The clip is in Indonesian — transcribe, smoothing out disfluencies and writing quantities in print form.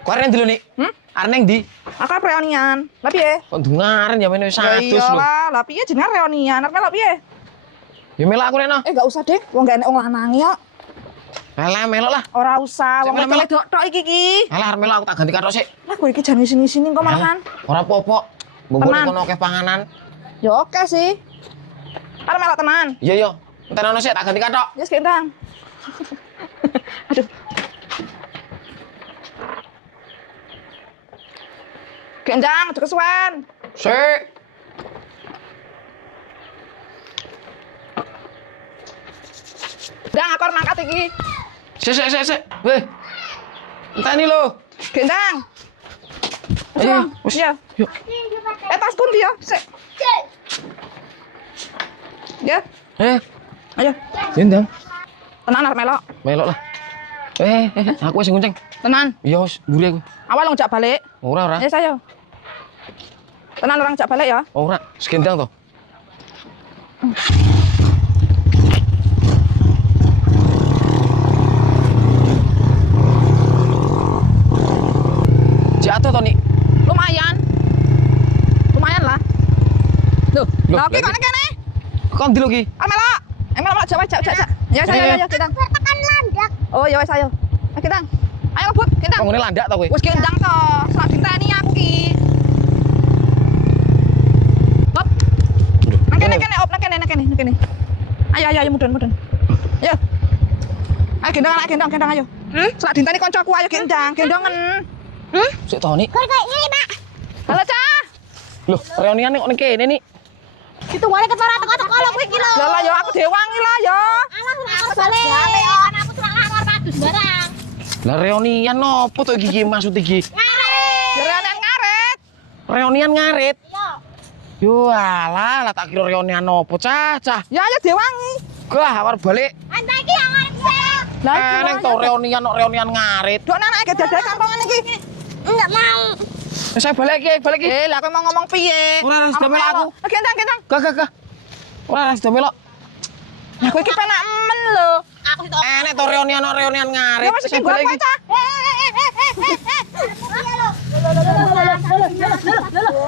Kok arek ndelok nik? Arek nang ndi? Aku reunian. Lah piye? Kok ndungaren ya men wis Ya 100 lho. iyalah, lah piye jenenge reunian? Arep melok piye? Ya melok aku reno. Enggak usah, Dek. Wong gak enek wong lanang ya. Alah melok lah. Ora usah, wong Melok. wedok tok iki. Alah arep melok aku tak ganti kathok sik. Lah kowe iki jan ngisini-sini kok malahan. Ora apa-apa. Mbok Tenan. kono akeh panganan. Ya oke sih. Arep melok tenan. Iya yo. Entar ono sik tak ganti kathok. Wis kendang. Aduh. Kendang, aja kesuwen. Sik. Ndang aku arep mangkat iki. Sik. Weh. Enteni lho. Kendang. Ayo, wis. Ya. Yuk. Tasku ndi ya? Sik. Ya. Ayo. Ndang. Tenan arep melok. Melok lah. Aku wis ngunceng. Tenan. Iya wis, mburi aku. Awal ngejak balik. Ora. Ya saya. Tenan orang jak balik ya. Ora, segendang to. Jatuh to nih. Lumayan. Lumayan lah. Loh, Loh, oke kok lagi. kene. Kok ndi lho ki? Melok. Melok jak. Ya saya ya kita. Tekan landak. Oh ya wis ayo. Ayo kita. Ayo ngebut, kita. Kok ngene landak to kowe? Wis kendang to. Sak diteni aku ki. Hop. Nang kene, op nang kene. Ayo mudun. Ayo. Ayo gendong ayo. Sak diteni koncoku ayo gendongen. Sik to nih. Kok kayak gini, Pak? Halo, Cah. Loh, reunian ning kene nih. Itu boleh ketara teko-teko lho kuwi iki lho. Lah yo aku dewangi lah yo. Alah aku balik. Anakku tuh ngarep padus barang. Lah reunian nopo to iki maksud iki? Ngaret. Jaranan ngaret. Reunian ngarit. Iya. Yo alah, lah tak kira reunian nopo, Cah. Ya ayo dewangi. Gah, awar balik. Anta iki yang ngarep saya. Lah iki Neng to reunian ngarit. Dok anak iki dadek kampungan iki. Enggak mau. Saya balik iki. Lah aku mau ngomong piye? Ora, sudah melok aku. Gendang. Gah. Ora sudah melok. Aku iki penak men lho. Aku itu. Enek to reunian ngarit. Ya wis iki gua apa, Cah? Iya lho.